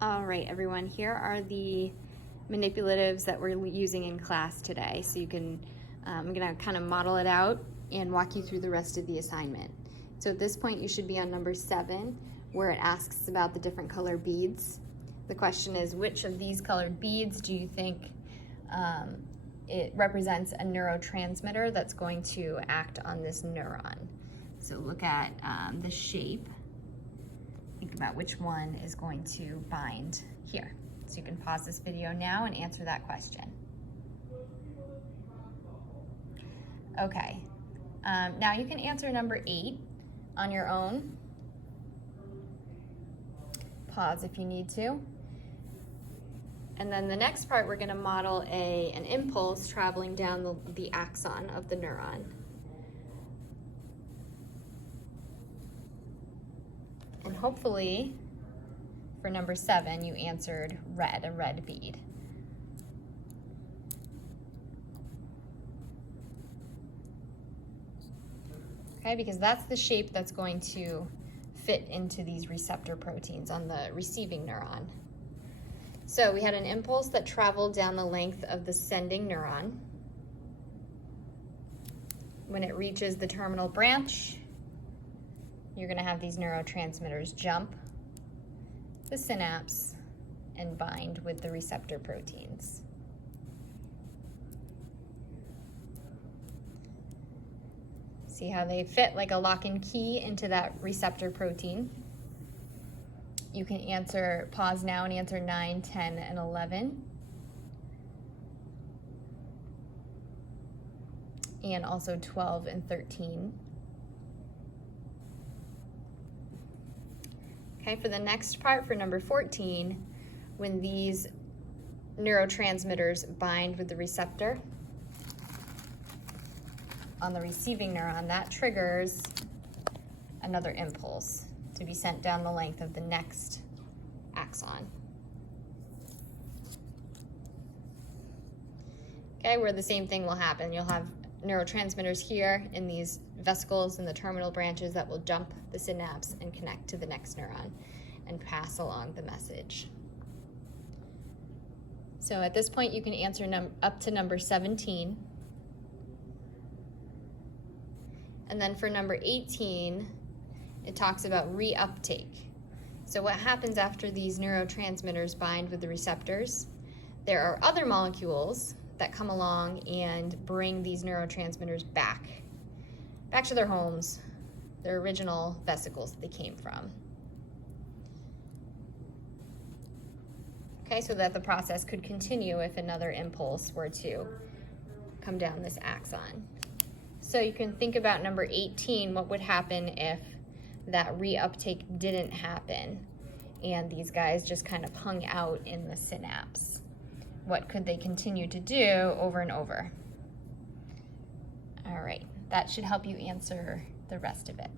All right, everyone, here are the manipulatives that we're using in class today. So you can, I'm gonna kind of model it out and walk you through the rest of the assignment. So at this point, you should be on number 7, where it asks about the different color beads. The question is, which of these colored beads do you think it represents a neurotransmitter that's going to act on this neuron? So look at the shape. Think about which one is going to bind here. So you can pause this video now and answer that question. Okay, now you can answer number 8 on your own. Pause if you need to. And then the next part, we're gonna model an impulse traveling down the axon of the neuron. And hopefully, for number 7, you answered red, a red bead. Okay, because that's the shape that's going to fit into these receptor proteins on the receiving neuron. So we had an impulse that traveled down the length of the sending neuron. When it reaches the terminal branch, you're going to have these neurotransmitters jump the synapse and bind with the receptor proteins. See how they fit like a lock and key into that receptor protein? You can pause now and answer 9, 10, and 11. And also 12 and 13. Okay, for the next part, for number 14, when these neurotransmitters bind with the receptor on the receiving neuron, that triggers another impulse to be sent down the length of the next axon. Okay, where the same thing will happen. You'll have neurotransmitters here in these vesicles in the terminal branches that will jump the synapse and connect to the next neuron and pass along the message. So at this point, you can answer up to number 17. And then for number 18, it talks about reuptake. So what happens after these neurotransmitters bind with the receptors? There are other molecules that come along and bring these neurotransmitters back to their homes, their original vesicles that they came from. Okay, so that the process could continue if another impulse were to come down this axon. So you can think about number 18, what would happen if that reuptake didn't happen and these guys just kind of hung out in the synapse? What could they continue to do over and over? All right, that should help you answer the rest of it.